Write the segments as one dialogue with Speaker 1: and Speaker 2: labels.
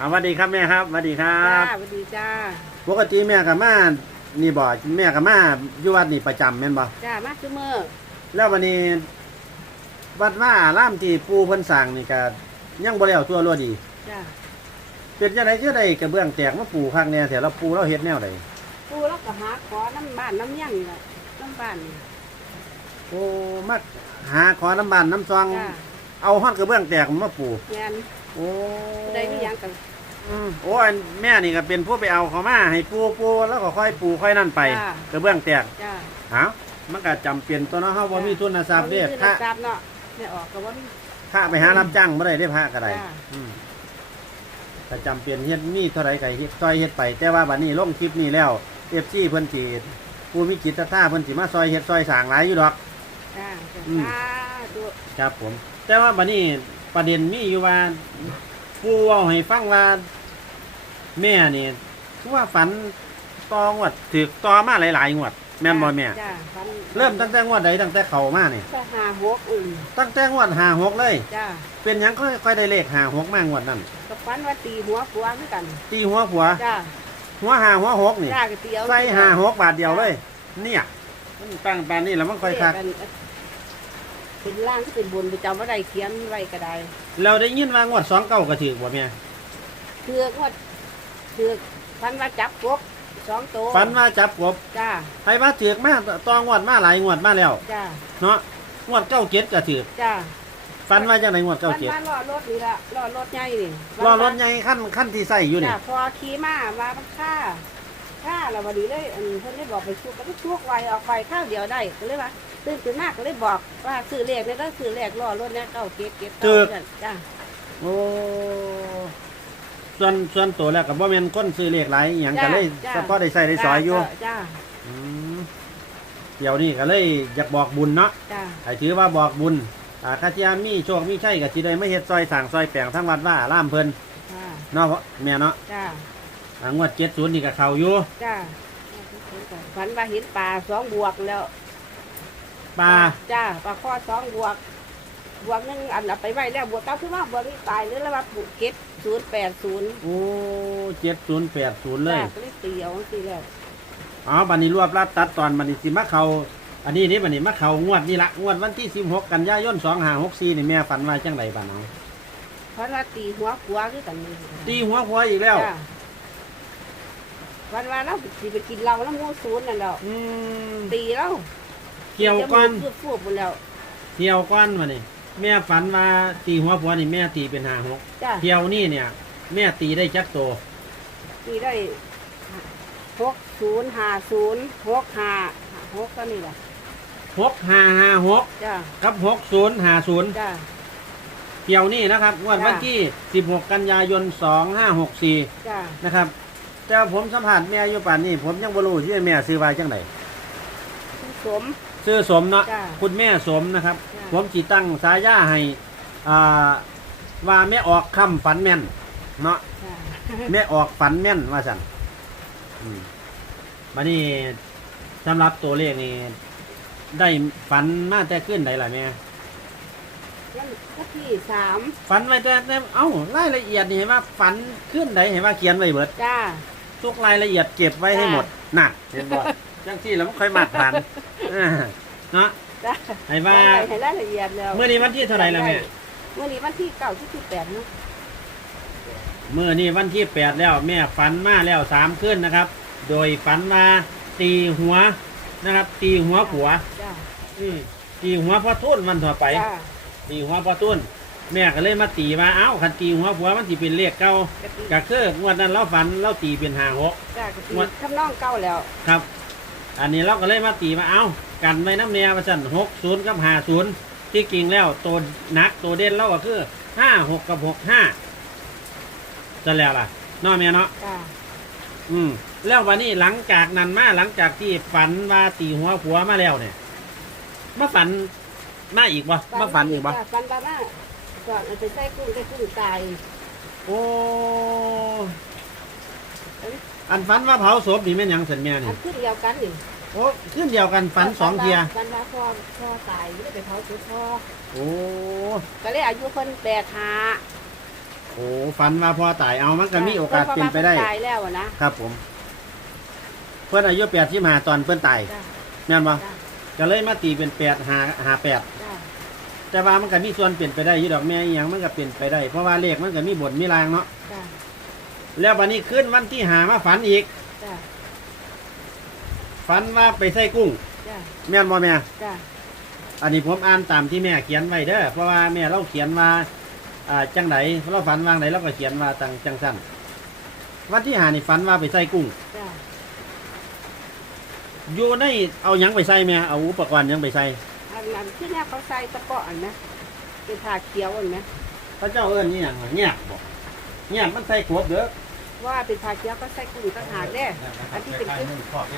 Speaker 1: อ่าสวัสดีครับแม่ครับสวัสดีครั
Speaker 2: จ้า
Speaker 1: บ
Speaker 2: สวัสดีจ้า
Speaker 1: ปกติแม่กับมานี่บ่แม่กับมาอยู่วัดนี่ประจำแม่นบ่
Speaker 2: จ้า มาซุมือ
Speaker 1: แล้ววันนี้ วัดว่าล่ามที่ปูเพิ่นสร้างนี่ก็ยังบ่แล้วตัวรัวดี
Speaker 2: จ้า
Speaker 1: เป็นจังไดคือได้กระเบื้องแตกมาปูข้างแน่แถวเราปูเราเฮ็ดแนวใด
Speaker 2: ปูแล้วก็หาขอน้ำบ้านน้ำยั่งนี่แหละน้ำบ้านนี่
Speaker 1: โอ้มาหาขอน้ำบานน้ำซอง
Speaker 2: จ้า
Speaker 1: เอาฮอดกระเบื้องแตกมาปู
Speaker 2: แยน
Speaker 1: โอ้
Speaker 2: ได้มีหยังกัน
Speaker 1: อืมโอ้ยแม่นี่ก็เป็นผู้ไปเอาเขามาให้ปูปูแล้วก็ค่อยปูค่อยนั่นไปกระเบื้องแตก
Speaker 2: จ้า
Speaker 1: เอ้ามันก็จำเป็นตัวเนาะเฮาบ่มีทุนทรัพย์เด้
Speaker 2: ถ้า
Speaker 1: ถ้า
Speaker 2: ทราบเนาะไม่ออกก็ว่ามี
Speaker 1: ถ้าไปหารับจ้างบ่ได้ได้พระก็ได้
Speaker 2: จ้า
Speaker 1: อืมถ้าจำเป็นเฮ็ดมีเท่าไรก็เฮ็ดซอยเฮ็ดไป แต่ว่าบัดนี้ลงคลิปนี้แล้ว FC เพิ่นสิผู้มีจิตศรัทธาเพิ่นสิมาซอยเฮ็ดซอยสร้างหลายอยู่ดอก
Speaker 2: จ้าจ้า
Speaker 1: อืม
Speaker 2: สาธุ
Speaker 1: ครับผม แต่ว่าบัดนี้ประเด็นมีอยู่ว่าผู้เว้าให้ฟังว่าแม่นี่คือว่าฝันต่องวดถูกต่อมาหลายๆงวด แม่นบ่แม่
Speaker 2: จ้าฟัน
Speaker 1: เริ่มตั้งแต่งวดใดตั้งแต่เข้ามานี่
Speaker 2: จะหาหกอื่น
Speaker 1: ตั้งแต่งวด56เลย
Speaker 2: จ้า
Speaker 1: เป็นหยังค่อยค่อยได้เลข56มางวดนั้น
Speaker 2: ก็ฟันว่าตีหัวผัวคือกัน
Speaker 1: ตีหัวผัว
Speaker 2: จ้า
Speaker 1: หัว5หัว6นี่
Speaker 2: จ้าก็เตียว
Speaker 1: ใส่56บาทเดียวเลย เนี่ย มันตั้งปานนี้แล้วมันค่อยคัก
Speaker 2: เป็นล่างที่เป็นบนไปจำว่าใดเขียนไว้ก็ได้
Speaker 1: เราได้ยินว่างวด2เก้าก็ถือบ่แม่
Speaker 2: เถือกว่าเถือกฟันว่าจับกบสองตัว
Speaker 1: ฝันว่าจับกบ
Speaker 2: จ้า
Speaker 1: ไปว่าถือกมาตองวดมาหลายงวดมาแล้ว
Speaker 2: จ้า
Speaker 1: เนาะงวดเก้าเจ็ดก็ถือก
Speaker 2: จ้า
Speaker 1: ฝันว่าจังไดงวดเก้า
Speaker 2: ฟัน
Speaker 1: เจ็ด
Speaker 2: ว่าล้อรถนี่ละล้อรถใหญ่นี่
Speaker 1: รอรถใหญ่ขั้นขั้นที่ใส่อยู่นี่
Speaker 2: จ้าพอขี่มาว่ามันฆ่าฆ่าแล้ววันนี้เลยอันเพิ่นได้บอกไปชุกก็ไปชุกไวออกไปข้าวเดียวได้ก็เลยว่า ตื่นตื่นมากก็เลยบอกว่าซื้อเลขเนี่ยก็ซื้อเลขล้อรถเนี่ยเก้าเก็บเก็บเก้านั่นจ้า
Speaker 1: โอ้ส่วนส่วนตัวแล้วก็บ่แม่นคนซื้อเลขหลายอหย่างก็เลย
Speaker 2: จ้ะ
Speaker 1: เฉพาะได้ใส่ได้สอยอยู่
Speaker 2: จ้า
Speaker 1: อืมเดี๋ยวนี้ก็เลยอยากบอกบุญเนาะ
Speaker 2: จ้า
Speaker 1: ไอ้ถือว่าบอกบุญอ่าข้าเจ้ามีโชคมีชัยก็สิได้มาเฮ็ดซอยสร้างซอยแปลงทั้งวัดว่าอารามเพิ่น
Speaker 2: จ้า
Speaker 1: เนาะแม่เนาะ
Speaker 2: จ้า
Speaker 1: อ่างวด70นี่ก็เข้าอยู่
Speaker 2: จ้าฝันว่าเห็นปลาสองบวกแล้ว
Speaker 1: ปลา
Speaker 2: จ้าปลาข้อสองบวก บวกหนึงอันเอาไปไว้แล้วบวกเก้าขึ้นมาบวกนี่ตายเลยแล้วว่าปลูกเก็บศูนย์แปดศูนย์
Speaker 1: โอ้7080เลย
Speaker 2: จ้าก็เลยตีเอาตีแล้ว
Speaker 1: อ๋อบัดนี้รวบรัดตัดตอนบัดนี้สิมาเข้าอันนี้นี่บัดนี้มาเข้างวดนี่ละงวดวันที่16กันยายน2564นี่แม่ฝันว่าจังไดบัดเนาะ
Speaker 2: เพราะว่าตีหัวขัวคือกันนี่
Speaker 1: ตีหัวหัวอีกแล้ว
Speaker 2: จ้าวันวันเราสิไปกินเราแล้วมูศูนย์นั่นแหละ
Speaker 1: อืม
Speaker 2: ตีแล้ว
Speaker 1: เที่ยวก่อน
Speaker 2: จะมืฟูบหมดแล้ว
Speaker 1: เที่ยวก่อนมานี่แม่ฝันว่าตีหัวผัวนี่แม่ตีเป็นหาหก
Speaker 2: จ้า
Speaker 1: เที่ยวนี่เนี่ย แม่ตีได้จักโต
Speaker 2: ตีได้หกศูนย์ห้าศูนย์หกห้าหกก็นี่แหละ
Speaker 1: หกห้าห้าหก
Speaker 2: จ้า
Speaker 1: กับหกศูนย์ห้าศูนย์
Speaker 2: จ้า
Speaker 1: เที่ยวนี่นะครับงวด
Speaker 2: จ้ะ
Speaker 1: วันที่สิบหกกันยายนสองห้าหกสี่
Speaker 2: จ้า
Speaker 1: นะครับ แต่ว่าผมสัมผัสแม่อยู่ป่านนี้ผมยังบ่รู้ที่แม่ซื้อไว้จังได
Speaker 2: สม
Speaker 1: ซื้อสมเนาะ
Speaker 2: จ้ะ
Speaker 1: คุณแม่สมนะครับ
Speaker 2: จ้ะ
Speaker 1: ผมจีตั้งสายาให้อ่าว่าแม่ออกคำฝันแม่นเนาะ
Speaker 2: จ้า
Speaker 1: แม่ออกฝันแม่นว่าสันอืมบัดนี้สำหรับตัวเลขนี่ได้ฝันมาแต่ขึ้นใดล่ะแม่
Speaker 2: แล้วก็ที่สาม
Speaker 1: ฝันไว้แต่แต่เอ้ารายละเอียดนี่เห็นว่าฝันขึ้นใดเห็นว่าเขียนไว้เบิด
Speaker 2: จ้า
Speaker 1: ทุกรายละเอียดเก็บไว้ให้
Speaker 2: จ้ะ
Speaker 1: หมดน่ะเห็นบ่ จังที่แล้วมันค่อยมาผ่านอ่าเนาะ
Speaker 2: จ้า
Speaker 1: ให้ว่า
Speaker 2: ให้รายละเอียดแล้ว
Speaker 1: เมื่อนี้วันที่เท่าไหร่แล้วแม่
Speaker 2: เมื่อนี้วันที่เก้าที่ที่แปดเนาะ
Speaker 1: เมื่อนี้วันที่แปดแล้วแม่ฝันมาแล้วสามขึ้นนะครับ โดยฝันมาตีหัวนะครับ ตีหัวผัว
Speaker 2: จ้า
Speaker 1: อืมตีหัวพ่อทุ่นมันต่อไป
Speaker 2: จ้า
Speaker 1: ตีหัวพ่อทุ่นแม่ก็เลยมาตีมาเอ้าคันตีหัวผัวมันสิเป็นเลขเก่ากะ
Speaker 2: ทิ
Speaker 1: ก็คืองวดนั้นเราฝันเราตีเป็นหาหก
Speaker 2: จ้ากะทิ
Speaker 1: งวด
Speaker 2: ทำนองเก้าแล้ว
Speaker 1: ครับ อันนี้เราก็เลยมาตีมาเอ้ากันไว้น้ำเนียมาสั่นหกศูนย์กับห้าศูนย์ที่จริงแล้วตัวหนักตัวเด่นเราก็คือห้าหกกับหกห้าจะแล้วล่ะเนาะแม่เนาะ
Speaker 2: จ้า
Speaker 1: อืมแล้ววันนี้หลังจากนั้นมาหลังจากที่ฝันว่าตีหัวผัวมาแล้วเนี่ยมาฝันมาอีกบ่มาฝันอีกบ่
Speaker 2: จ้าฝันบ้ามาก่อนเอาไปใส่กุ้งได้กุ้งตาย
Speaker 1: โอ้อันฝันว่าเผาศพนี่แม่นหยังสัญญา
Speaker 2: อั
Speaker 1: นี่
Speaker 2: นขึ้นเดียวกันนี่
Speaker 1: โอ้ขึ้นเดียวกันฝันสองเทีย
Speaker 2: ฝันว่าพ่อพ่อตายไม่ได้ไปเผาสุดพ่อ
Speaker 1: โอ้
Speaker 2: ก็เลยอายุคนแปดหา
Speaker 1: โอ้อ้ฝันว่าพ่อตายเอามันก็มีโอกาสเป็นไปได้
Speaker 2: พิ่ว่าตายแล้วอะนะครับ
Speaker 1: ผม เพื่อนอายุแปดที่มาตอนเพื่อนตาย
Speaker 2: จ้ะ
Speaker 1: แม่นบ่
Speaker 2: จ้ะ
Speaker 1: ก็เลยมาตีเป็นแปดหาหาแปด
Speaker 2: จ้ะ
Speaker 1: แต่ว่ามันก็มีส่วนเปลี่ยนไปได้อยู่ดอกแม่อหย่างมันก็เปลี่ยนไปได้เพราะว่าเลขมันก็มีบทมีรางเนาะ
Speaker 2: จ้ะ
Speaker 1: แล้ววันนี้ขึ้นวันที่หามาฝันอีก
Speaker 2: จ้ะ
Speaker 1: ฝันว่าไปใส่กุ้ง
Speaker 2: จ้ะ
Speaker 1: แม่นบ่แม่
Speaker 2: จ้ะ
Speaker 1: อันนี้ผมอ่านตามที่แม่เขียนไว้เด้อเพราะว่าแม่เราเขียนว่าอ่าจังไหนเราฝันวางไหนเราก็เขียนว่าจังจังสั้นวันที่หานี่ฝันว่าไปใส่กุ้ง
Speaker 2: จ้ะ
Speaker 1: อยู่ในเอาหยังไปใส่แม่เอาอุปกรณ์หยังไปใส่
Speaker 2: อันนั้นที่เนี่ยเขาใส่ตะเปาะอันนะเป็นผ้าเขียวอันนะ
Speaker 1: พระเจ้าเอิ้นนี่หยังเงียบบ่เงียบมันใส่ขวบเด้อ
Speaker 2: ว่าเป็นผ้าเขียวก็ใส่กุ้งต่างหากเด้อันที่เป็นชุด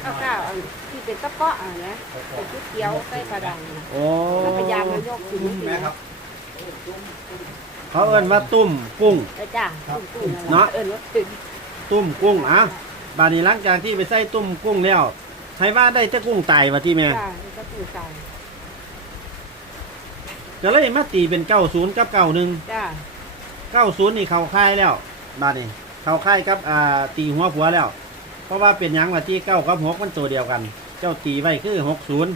Speaker 2: ข้าวข้าวอันที่เป็นตะเปาะอันนะเป็นชุดเขียวใส่ผ้าดังนะ
Speaker 1: โอ้
Speaker 2: แล้วพยายามมันยกขึ้นนี่นะ
Speaker 1: เขาเอิ้นว่าตุ้มกุ้ง
Speaker 2: เออจ้ะกุ้งๆ
Speaker 1: เนาะ
Speaker 2: เอิ้นว่าถึง
Speaker 1: ตุ้มกุ้งอะบาดนี้หลังจากที่ไปใส่ตุ้มกุ้งแล้วใช้ว่าได้แต่กุ้งตายว่าที่แม่
Speaker 2: จ้ะมันก็กุ้งตาย
Speaker 1: ก็เลยมาตีเป็นเก้าศูนย์กับเก้าหนึ่ง
Speaker 2: จ้ะ
Speaker 1: เก้าศูนย์นี่เขาค่ายแล้วบาดนี้ เขาค่ายกับอ่าตีหัวผัวแล้ว เพราะว่าเป็นหยังว่าที่เก้ากับหกมันตัวเดียวกัน เจ้าตีไว้คือหกศูนย์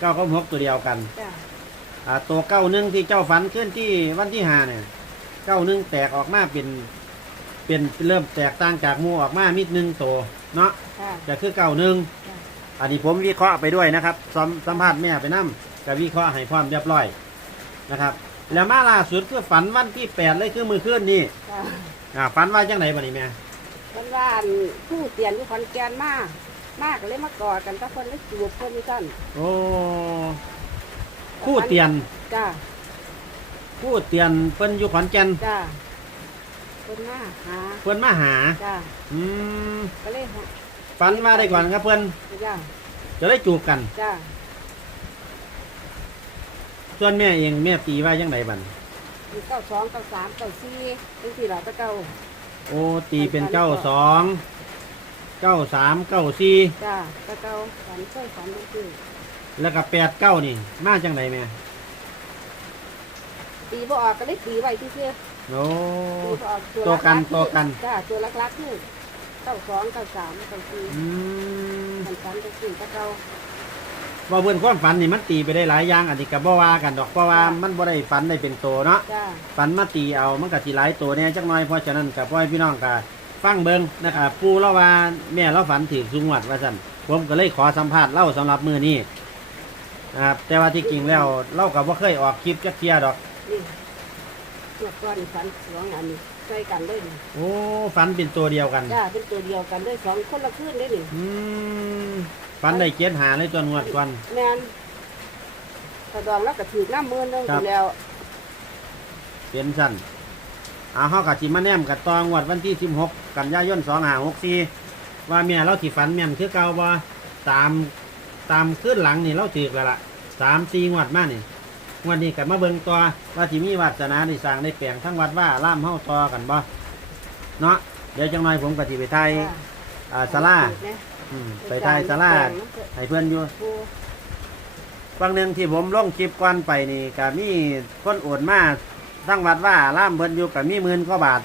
Speaker 1: เก้ากับหกตัวเดียวกัน
Speaker 2: จ้ะ
Speaker 1: อ่าตัวเก้าหนึ่งที่เจ้าฝันขึ้นที่วันที่ห้าเนี่ยเก้าหนึ่งแตกออกมาเป็นเป็นเริ่มแตกต่างจากหมูออกมามิดหนึ่งตัวเนาะ
Speaker 2: จ้ะ
Speaker 1: จะคือเก้าหนึ่ง
Speaker 2: จ้ะ
Speaker 1: อันนี้ผมวิเคราะห์ไปด้วยนะครับสัมสัมภาษณ์แม่ไปนั่กับวิเคราะห์ให้ความเรียบร้อยนะครับ แล้วมาล่าสุดคือฝันวันที่แปดเลยคือมือขึ้นนี่
Speaker 2: จ้ะ
Speaker 1: อ่าฝันว่าจังไหนบัดนี้แม่
Speaker 2: มันว่าอันผู้เตียนอยู่ขอนแก่นมากมากเลยมากอดกันทุกคนเลยจูบเพิ่นนี่กัน
Speaker 1: โอ้คู่เตียน
Speaker 2: จ้ะ
Speaker 1: คู่เตียนเพิ่นอยู่ขอนแก่น
Speaker 2: จ้ะเพิ่นมาหา
Speaker 1: เพิ่นมาหา
Speaker 2: จ้ะ
Speaker 1: อืม
Speaker 2: ก็เลยหา
Speaker 1: ฝันมาได้ก่อนครับเพิ่น
Speaker 2: จ้ะ
Speaker 1: จะได้จูบกัน
Speaker 2: จ้ะ
Speaker 1: ส่วนแม่เองแม่ตีว่าจังไหนบัด
Speaker 2: มีเก้าสองเก้าสามเก้าสี่เป็นสี่หลายตะเก้า
Speaker 1: โอ้ตีเป็นเก้าสองเก้าสามเก้าสี่
Speaker 2: จ้ะตะเก้าฝันเคยฝันเป็นสี่
Speaker 1: แล้วก็แปดเก้านี่ มาจังไหนแม่
Speaker 2: ตีบ่ออกก็เลยตีไว้ที่เสื้อ
Speaker 1: โอ้
Speaker 2: ตีบ่ออก
Speaker 1: ตัวกัน
Speaker 2: ลัๆ
Speaker 1: ตัวกัน
Speaker 2: จ้ะตัวลักๆคือเก้าสองเก้าสามเก้าสี่
Speaker 1: อืม
Speaker 2: ฝันฝันเป็นสี่ตะเก้า
Speaker 1: ว่าเพื่อนความฝันนี่มันตีไปได้หลายอย่างอันนี้ก็บ่ว่ากันดอกเพราะว่ามันบ่ได้ฝันได้เป็นโตเนาะ
Speaker 2: จ้ะ
Speaker 1: ฝันมาตีเอามันก็สิหลายตัวแน่จักหน่อยเพราะฉะนั้นก็พ่อให้พี่น้องก็ฟังเบิ่งนะครับปู่เล่าว่าแม่เราฝันถึงสุงวัดว่าซั่นผมก็เลยขอสัมภาษณ์เล่าสำหรับมื้อนี้นะครับแต่ว่าที่จริงแล้วเราก็บ่เคยออกคลิปจักเที่ยดอก
Speaker 2: นี่เมื่อก่อนฝันสองอันนี้ ใส่กันเลยนี่
Speaker 1: โอ้ฝันเป็นตัวเดียวกัน
Speaker 2: จ้าเป็นตัวเดียวกันเลยสองคนละคืนเลยนี่
Speaker 1: อืมฝันได้เกียรหาเลยตัวงวดก่อน
Speaker 2: แมนกระดองแล้วก็ถือน้ำมือนึง
Speaker 1: ครับ
Speaker 2: อยู่แล้ว
Speaker 1: เป็นสั้นเอาเฮากับสิมาแนมกับตองวดวันที่ 16 กันยายน2564ว่าแม่เราที่ฝันแม่นคือเก่าบ่ตามตามขึ้นหลังนี่เราถือแล้วล่ะ3 4งวดมานี่ งวดนี้ก็มาเบิ่งตัวว่าสิมีวาสนาได้สร้างได้แปลงทั้งวัดว่าล่ามเฮาต่อกันบ่เนาะเดี๋ยวจังหน่อยผมก็สิไปไทยอ่าศาลาอืมไปไทยศาลาให้เพื่อนอยู่
Speaker 2: ปู
Speaker 1: บางหนึ่งที่ผมลงคลิปก่อนไปนี่ก็มีคนโอนมาทั้งวัดว่าล่ามเพิ่นอยู่กับมีหมื่นกว่าบาท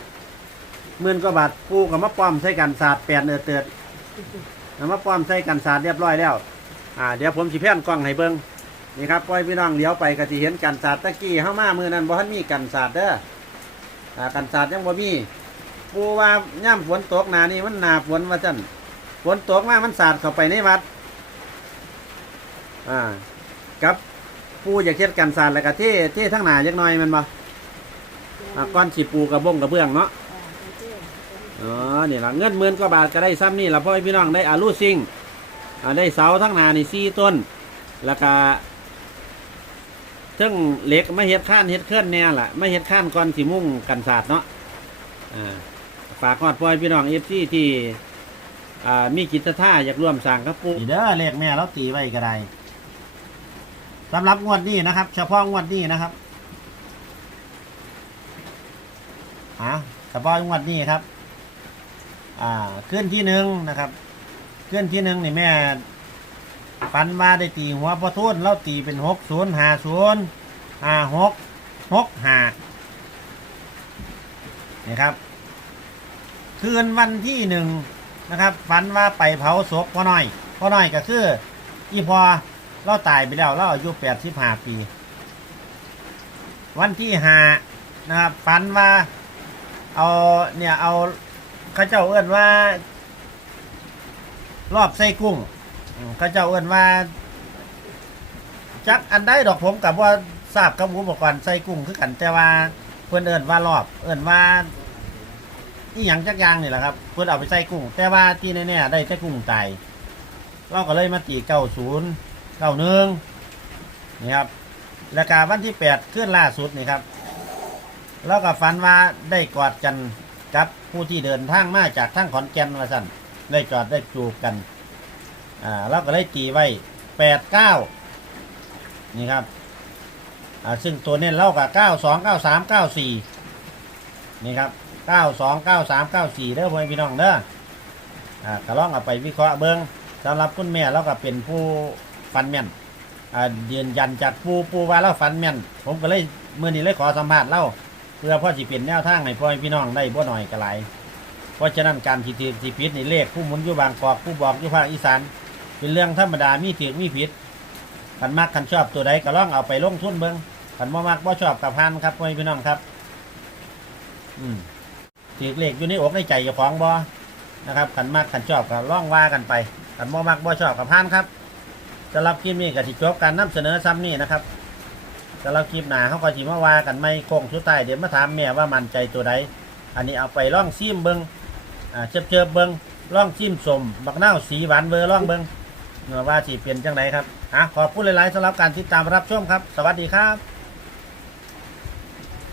Speaker 1: หมื่นกว่าบาทปูกับมะป้อมใส่กันศาสตร์แปดเออเตือดแล้วมาป้อมใส่กันศาสตร์เรียบร้อยแล้วอ่าเดี๋ยวผมสิแพนกล้องให้เบิ่ง นี่ครับปล่อยพี่น้องเลี้ยวไปก็สิเห็นกันศาสตร์ตะกี้เฮามามือนั้นบ่ทันมีกันศาสตร์เด้ออ่ากันศาสตร์ยังบ่มีปูว่าย่ำฝนตกหนานี่มันหนาฝนว่าซั่นฝนตกมามันสาดเข้าไปในวัด อ่ากับปูอยากเฮ็ดกันสารแล้วก็เท่เท่ทั้งหนาจักน่อยมันบ่อ่าก้อนสิปูกระบงกระเบื้องเนาะอ๋อนี่ละเงินหมื่นกว่าบาทก็ได้ซ้ำนี่ละพ่อพี่น้องได้อาลูซิงอ่าได้เสาทั้งหนานี่สี่ต้น แล้วก็ ทั้งเหล็กไม่เฮ็ดข้านเฮ็ดเคลื่อนแน่ล่ะไม่เฮ็ดข้านก้อนสิมุ่งกันศาสตร์เนาะฝากกอดพ่อให้พี่น้องเอฟซีที่มีกิจท่าอยากร่วมสร้างกับปูเด้อเลขแม่เราตีไว้ก็ได้สำหรับงวดนี้นะครับ เฉพาะงวดนี้นะครับอ่าเฉพาะงวดนี้ครับ อ่าขึ้นที่หนึ่งนะครับขึ้นที่หนึ่งนี่แม่ ฟันว่าได้ตีหัวพอทุนเราตีเป็นหกศูนย์ห้าศูนย์ห้าหกหกห้านี่ครับ คืนวันที่หนึ่งนะครับฝันว่าไปเผาศพพ่อน้อยพ่อน้อยก็คืออีพอเราตายไปแล้วเราอายุแปดสิบห้าปี วันที่ห้านะครับฝันว่าเอาเนี่ยเอาข้าเจ้าเอื้อนว่ารอบไส้กุ้ง เข้าเจ้าเอื้อนว่า จักอันได้ดอกผมกับว่าทราบกับอุปกรณ์ไส้กุ้งคือกันแต่ว่าเพื่อนเอิ้นว่ารอบ เอิ้นว่าอีหยังจักอย่างนี่แหละครับ เพื่อนเอาไปใส่กุ้ง แต่ว่าที่แน่ๆได้แต่กุ้งตายเราก็เลยมาตีเก้าศูนย์เก้าหนึ่งนี่ครับแล้วก็วันที่แปดขึ้นล่าสุดนี่ครับแล้วก็ฝันว่าได้กอดกันกับผู้ที่เดินทางมาจากทางขอนแก่นมาสั่นได้จอดได้จูบกัน อ่าเราก็เลยตีไว้แปดเก้านี่ครับอ่าซึ่งตัวเน้นเล่ากับเก้าสองเก้าสามเก้าสี่นี่ครับเก้าสองเก้าสามเก้าสี่เด้อพ่อพี่น้องเด้ออ่าก็ลองเอาไปวิเคราะห์เบิ้งสำหรับคุณแม่เราก็เป็นผู้ฟันแม่นอ่ายืนยันจากปูปูว่าเราฟันแม่น ผมก็เลยเมื่อนี้เลยขอสัมภาษณ์เล่าเพื่อพ่อสิเป็นแนวทางให้พ่อพี่น้องได้บ่หน่อยก็หลายเพราะฉะนั้นการที่ถือที่ผิดนี่เลขผู้มุนอยู่บางกอกผู้บอกอยู่ภาคอีสาน เป็นเรื่องธรรมดามีถือมีผิดคันมักคันชอบตัวใดก็ลองเอาไปลงทุนเบิ้งคันบ่มักบ่ชอบกับพันครับพ่อแม่พี่น้องครับ อืมถือเลขอยู่ในอกในใจเจ้าของบ่นะครับคันมักคันชอบก็ลองว่ากันไปคันบ่มักบ่ชอบกับพันครับสำหรับคลิปนี้ก็สิจบการนำเสนอซ้ำนี่นะครับสำหรับคลิปหนาเขาก็สิมาว่ากันไม่โค้งสุดท้ายเดี๋ยวมาถามแม่ว่ามันใจตัวใดอันนี้เอาไปลองซิมเบิ้งอ่าเจิบเจิบเบิ้งลองซิมสมบักนาวสีหวานเบอร์ลองเบิ้ง ว่าสิเปลี่ยนจังไหนครับอะขอบคุณหลายๆสำหรับการติดตามรับชมครับ สวัสดีครับ